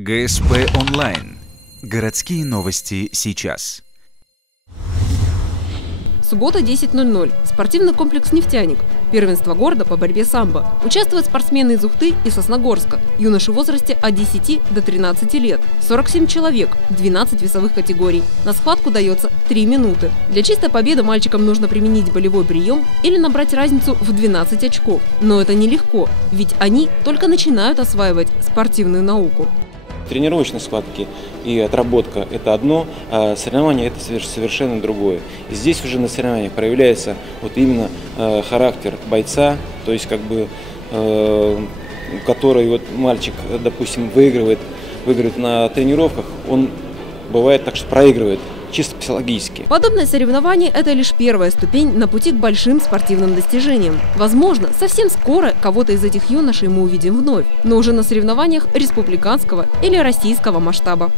ГСП онлайн. Городские новости сейчас. Суббота, 10:00. Спортивный комплекс «Нефтяник». Первенство города по борьбе самбо. Участвуют спортсмены из Ухты и Сосногорска. Юноши в возрасте от 10 до 13 лет. 47 человек, 12 весовых категорий. На схватку дается 3 минуты. Для чистой победы мальчикам нужно применить болевой прием или набрать разницу в 12 очков. Но это нелегко, ведь они только начинают осваивать спортивную науку. Тренировочные схватки и отработка – это одно, а соревнования – это совершенно другое. И здесь уже на соревнованиях проявляется вот именно характер бойца, то есть который вот мальчик, допустим, выигрывает на тренировках, он бывает так, что проигрывает. Чисто психологически. Подобное соревнование – это лишь первая ступень на пути к большим спортивным достижениям. Возможно, совсем скоро кого-то из этих юношей мы увидим вновь, но уже на соревнованиях республиканского или российского масштаба.